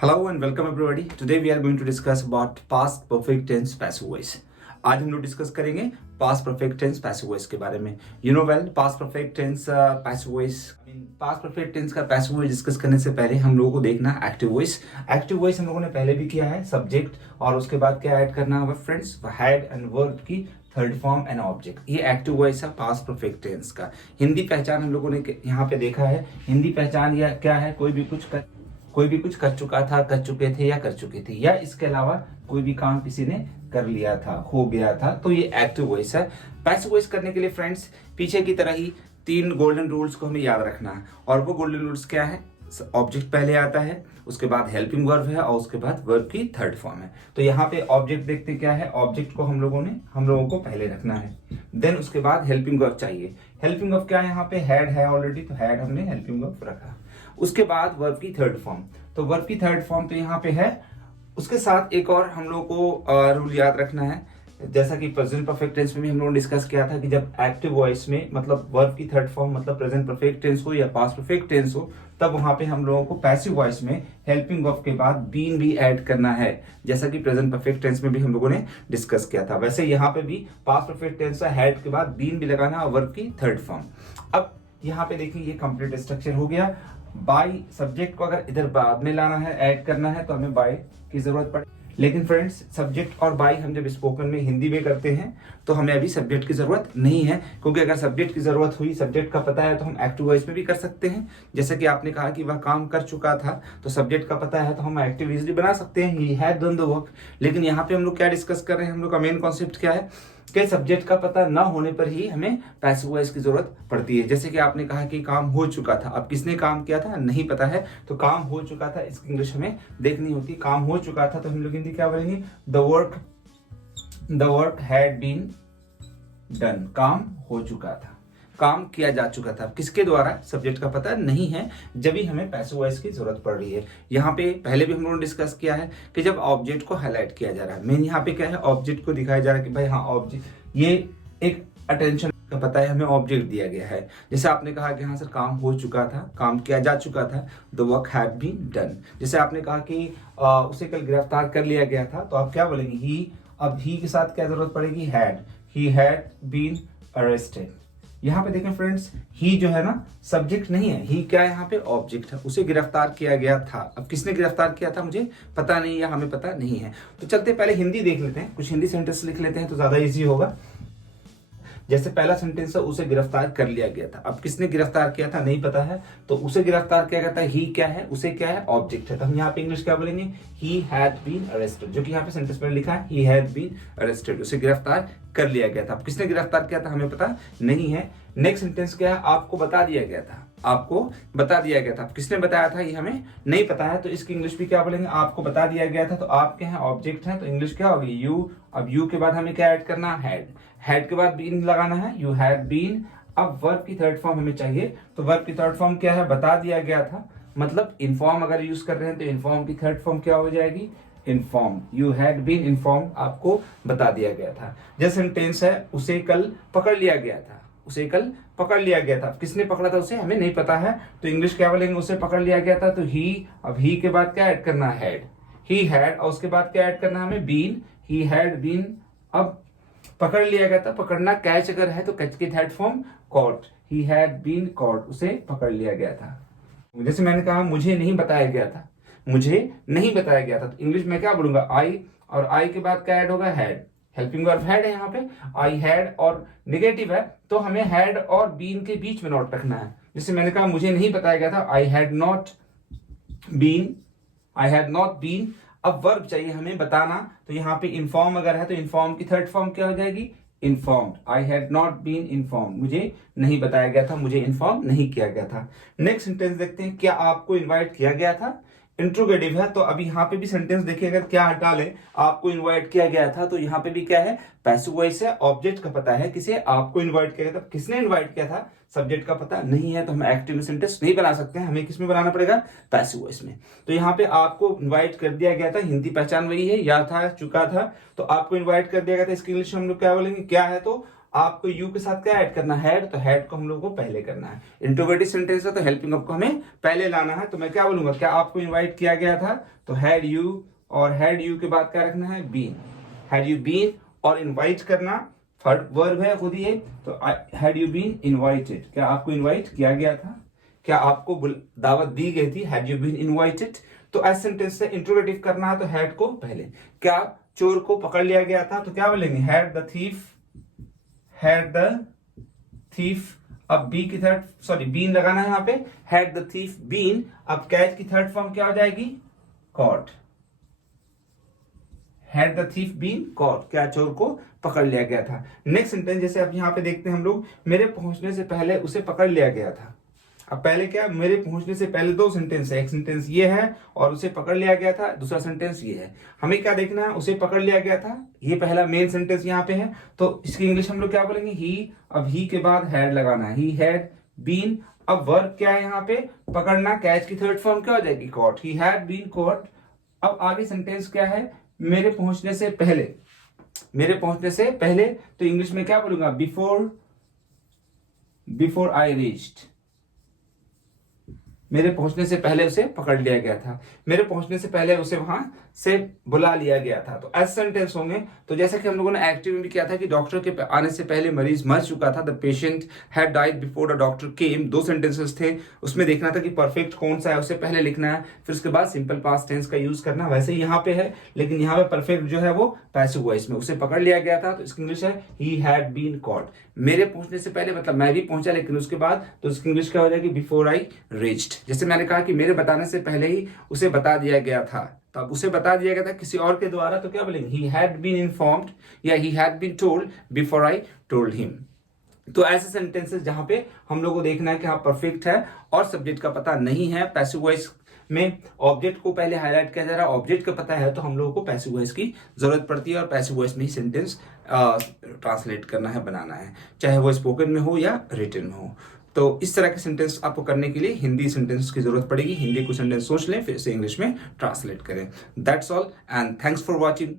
Hello and welcome everybody. Today we are going to discuss about past perfect tense passive voice. आज हम लोग discuss करेंगे past perfect tense passive voice के बारे में. Past perfect tense passive voice. Past perfect tense का passive voice discuss करने से पहले हम लोगों को देखना एक्टिव वॉइस. एक्टिव वॉइस हम लोगों ने पहले भी किया है, सब्जेक्ट और उसके बाद क्या ऐड करना है फ्रेंड्स, हैड एंड वर्ब की थर्ड फॉर्म एंड ऑब्जेक्ट. ये एक्टिव वॉइस है पास्ट परफेक्ट टेंस का. हिंदी पहचान हम लोगों ने यहाँ पे देखा है. हिंदी पहचान या क्या है, कोई भी कुछ कर चुका था, कर चुके थे या कर चुके थे, या इसके अलावा कोई भी काम किसी ने कर लिया था, हो गया था, तो ये एक्टिव वॉइस है. पैसिव वॉइस करने के लिए फ्रेंड्स पीछे की तरह ही 3 गोल्डन रूल्स को हमें याद रखना है. और वो गोल्डन रूल्स क्या है? ऑब्जेक्ट पहले आता है, उसके बाद हेल्पिंग वर्ब है और उसके बाद वर्ब की थर्ड फॉर्म है. तो यहाँ पे ऑब्जेक्ट देखते क्या है, ऑब्जेक्ट को हम लोगों को पहले रखना है. देन उसके बाद हेल्पिंग वर्ब चाहिए. हेल्पिंग वर्ब क्या है? यहाँ पे हैड है ऑलरेडी, तो हैड हमने हेल्पिंग वर्ब रखा. उसके बाद वर्ब की थर्ड फॉर्म. तो वर्ब की थर्ड फॉर्म तो यहाँ पे है. उसके साथ एक और हम लोग को रूल याद रखना है, जैसा कि प्रेजेंट परफेक्ट टेंस में भी हम लोगों ने डिस्कस किया था कि जब एक्टिव वॉइस में मतलब वर्ब की थर्ड फॉर्म मतलब प्रेजेंट परफेक्ट टेंस हो या पास्ट परफेक्ट टेंस हो, तब वहां पे हम लोगों को पैसिव वॉइस में हेल्पिंग वर्ब के बाद बीन भी ऐड करना है, जैसा कि प्रेजेंट परफेक्ट टेंस में भी हम लोगों ने डिस्कस किया था. वैसे यहाँ पे भी पास्ट परफेक्ट टेंस है, हैड के बाद बीन भी लगाना और वर्ब की थर्ड फॉर्म. अब यहाँ पे देखिए ये कंप्लीट स्ट्रक्चर हो गया. बाय सब्जेक्ट को अगर इधर बाद में लाना है, ऐड करना है, तो हमें बाय की जरूरत पड़े. लेकिन फ्रेंड्स सब्जेक्ट और बाय हम जब स्पोकन में हिंदी में करते हैं तो हमें अभी सब्जेक्ट की जरूरत नहीं है, क्योंकि अगर सब्जेक्ट की जरूरत हुई, सब्जेक्ट का पता है, तो हम एक्टिव वॉइस में भी कर सकते हैं. जैसे कि आपने कहा कि वह काम कर चुका था, तो सब्जेक्ट का पता है तो हम एक्टिव इजीली बना सकते हैं, he had done the work. लेकिन यहाँ पे हम लोग क्या डिस्कस कर रहे हैं, हम लोग का मेन कॉन्सेप्ट क्या है कि सब्जेक्ट का पता ना होने पर ही हमें पैसिव वॉइस की जरूरत पड़ती है. जैसे कि आपने कहा कि काम हो चुका था, अब किसने काम किया था नहीं पता है, तो काम हो चुका था इसकी इंग्लिश हमें देखनी होती. काम हो चुका था तो हम लोग हिंदी क्या बोलेंगे, the work had been done. काम हो चुका था, काम किया जा चुका था. किसके द्वारा? सब्जेक्ट का पता नहीं है, जब भी हमें पैसिव वॉइस की जरूरत पड़ रही है. यहाँ पे पहले भी हम लोगों ने डिस्कस किया है कि जब ऑब्जेक्ट को हाईलाइट किया जा रहा है, मेन यहाँ पे क्या है, ऑब्जेक्ट को दिखाया जा रहा है कि भाई हाँ ऑब्जेक्ट, ये एक अटेंशन का पता है, हमें ऑब्जेक्ट दिया गया है. जैसे आपने कहा कि हाँ सर काम हो चुका था, काम किया जा चुका था, the work had been done. जैसे आपने कहा कि उसे कल गिरफ्तार कर लिया गया था, तो आप क्या बोलेंगे, ही. अब ही के साथ क्या जरूरत पड़ेगी, had. He had been arrested. यहाँ पे देखें फ्रेंड्स, ही जो है ना सब्जेक्ट नहीं है, ही क्या है यहाँ पे ऑब्जेक्ट है. उसे गिरफ्तार किया गया था, अब किसने गिरफ्तार किया था मुझे पता नहीं या हमें पता नहीं है. तो चलते पहले हिंदी देख लेते हैं, कुछ हिंदी सेंटेंस लिख लेते हैं तो ज्यादा इजी होगा. जैसे पहला सेंटेंस है, उसे गिरफ्तार कर लिया गया था. अब किसने गिरफ्तार किया था नहीं पता है, तो उसे गिरफ्तार किया गया था, ही क्या है, उसे क्या है, ऑब्जेक्ट है. तो हम यहाँ पे इंग्लिश क्या बोलेंगे, ही हैड बीन अरेस्टेड, जो कि यहाँ पे सेंटेंस में लिखा है, ही हैड बीन अरेस्टेड, उसे गिरफ्तार कर लिया गया था. अब किसने गिरफ्तार किया था हमें पता नहीं है. नेक्स्ट सेंटेंस क्या है, आपको बता दिया गया था, आपको बता दिया गया था. अब किसने बताया था ये हमें नहीं पता है, तो इसकी इंग्लिश भी क्या बोलेंगे, आपको बता दिया गया था. तो आप क्या है, ऑब्जेक्ट है, तो इंग्लिश क्या होगी, यू. अब यू के बाद हमें क्या ऐड करना है, हैड. हैड के बाद बीन लगाना है, यू हैड बीन. अब वर्ब की थर्ड फॉर्म हमें चाहिए, तो वर्ब की थर्ड फॉर्म क्या है, बता दिया गया था, मतलब इन्फॉर्म अगर यूज कर रहे हैं तो इन्फॉर्म की थर्ड फॉर्म क्या हो जाएगी, inform. You had been inform, आपको बता दिया गया था. जैसे सेंटेंस है, उसे कल पकड़ लिया गया था, उसे कल पकड़ लिया गया था. किसने पकड़ा था उसे हमें नहीं पता है, तो इंग्लिश क्या बोलेंगे, उसे पकड़ लिया गया था, तो ही. अब ही के बाद क्या ऐड करना है, हैड. ही हैड, और उसके बाद क्या ऐड करना है हमें, बीन. He had been. अब पकड़ लिया गया था, पकड़ना कैच अगर है तो कैच की third form caught. He had been caught, उसे पकड़ लिया गया था. जैसे मैंने कहा मुझे नहीं बताया गया था, मुझे नहीं बताया गया था, तो इंग्लिश में क्या बोलूंगा, आई. और आई के बाद क्या ऐड होगा, हैड. हेल्पिंग वर्ब हैड है यहाँ पे, आई हैड, और नेगेटिव है तो हमें हैड और बीन के बीच में नोट रखना है. जैसे मैंने कहा मुझे नहीं बताया गया था, I had not been, I had not been. अब वर्ब चाहिए हमें बताना, तो यहाँ पे इन्फॉर्म अगर है तो इन्फॉर्म की थर्ड फॉर्म क्या हो जाएगी, informed. I had not been informed, मुझे नहीं बताया गया था, मुझे इन्फॉर्म नहीं किया गया था. नेक्स्ट सेंटेंस देखते हैं, क्या आपको इनवाइट किया गया था. इंट्रोगेटिव है, तो अभी यहाँ पे भी सेंटेंस देखिए, अगर क्या हटा ले, आपको इनवाइट किया गया था, तो यहाँ पे भी क्या है, पैसिव वॉइस है, ऑब्जेक्ट का पता है किसे, आपको इनवाइट किया गया था. किसने इनवाइट किया था, सब्जेक्ट का पता नहीं है, तो हम एक्टिव में सेंटेंस नहीं बना सकते हैं, हमें किसमें बनाना पड़ेगा, पैसिव वॉइस में. तो यहाँ पे आपको इनवाइट कर दिया गया था, हिंदी पहचान वही है, या था, चुका था, तो आपको इनवाइट कर दिया गया था. इसकी इंग्लिश हम लोग क्या बोलेंगे, क्या है, तो आपको यू के साथ क्या ऐड करना है, हैड, तो हैड को हम लोग को पहले करना है। इंट्रोगेटिव सेंटेंस है तो हेल्पिंग वर्ब को हमें पहले लाना है। तो मैं क्या बोलूंगा, क्या आपको इनवाइट किया गया था, तो हैड यू, और हैड यू के बाद क्या रखना है, बीन। हैड यू बीन, और इनवाइट करना थर्ड वर्ब है खुद ही है, तो हैड यू बीन इनवाइटेड, क्या आपको इनवाइट किया गया था, क्या आपको दावत दी गई थी, हैड यू बीन इनवाइटेड। तो ऐसे सेंटेंस से इंट्रोगेटिव करना है तो हैड को पहले। क्या चोर को पकड़ लिया गया था, तो क्या बोलेंगे, हैड द थीफ। अब बी की थर्ड, सॉरी बीन लगाना है यहाँ पे, हैड द थीफ बीन। अब कैच की थर्ड फॉर्म क्या हो जाएगी, caught. Had the thief been caught, क्या चोर को पकड़ लिया गया था। नेक्स्ट सेंटेंस जैसे अब यहाँ पे देखते हैं हम लोग, मेरे पहुंचने से पहले उसे पकड़ लिया गया था। अब पहले क्या, मेरे पहुंचने से पहले दो सेंटेंस है, एक सेंटेंस ये है और उसे पकड़ लिया गया था, दूसरा सेंटेंस ये है। हमें क्या देखना है, उसे पकड़ लिया गया था, ये पहला मेन सेंटेंस यहाँ पे है, तो इसकी इंग्लिश हम लोग क्या बोलेंगे, ही। अब ही के बाद हैड लगाना है, ही हैड बीन। अब वर्ब क्या है यहाँ पे, पकड़ना, कैच की थर्ड फॉर्म क्या हो जाएगी, caught, he had been caught. अब आगे सेंटेंस क्या है, मेरे पहुंचने से पहले, मेरे पहुंचने से पहले, तो इंग्लिश में क्या बोलूंगा, बिफोर आई रीच्ड, मेरे पहुंचने से पहले उसे पकड़ लिया गया था, मेरे पहुंचने से पहले उसे वहां से बुला लिया गया था। तो ऐसे सेंटेंस होंगे। तो जैसे कि हम लोगों ने एक्टिव में भी किया था कि डॉक्टर के आने से पहले मरीज मर चुका था, the patient had died before the doctor केम, दो सेंटेंसेस थे, उसमें देखना था कि परफेक्ट कौन सा है, उसे पहले लिखना है, फिर उसके बाद सिंपल पास्ट टेंस का यूज करना। वैसे ही यहाँ पे है, लेकिन यहाँ पे परफेक्ट जो है वो पैसिव वॉइस में, उसे पकड़ लिया गया था, तो इसकी इंग्लिश है ही हैड बीन कॉट। मेरे पहुंचने से पहले मतलब मैं भी पहुंचा, लेकिन उसके बाद, तो उसकी इंग्लिश क्या हो जाएगी, बिफोर आई रीच्ड। जैसे मैंने कहा कि मेरे बताने से पहले ही उसे बता दिया गया था, तो अब उसे बता दिया गया था किसी और के द्वारा, तो क्या बोलेंगे, ही हैड बीन इन्फॉर्म्ड या he had been told before I told him. तो ऐसे सेंटेंसेस जहां पे हम लोग को देखना है कि हाँ परफेक्ट है और सब्जेक्ट का पता नहीं है। पैसिव वॉइस में ऑब्जेक्ट को पहले हाईलाइट किया जा रहा है, ऑब्जेक्ट का पता है तो हम लोगों को पैसिव वॉइस की जरूरत पड़ती है, और पैसिव वॉइस में ही सेंटेंस ट्रांसलेट करना है, बनाना है, चाहे वो स्पोकन में हो या रिटन में हो। तो इस तरह के सेंटेंस आपको करने के लिए हिंदी सेंटेंस की जरूरत पड़ेगी। हिंदी को सेंटेंस सोच लें, फिर से इंग्लिश में ट्रांसलेट करें। That's all and thanks for watching.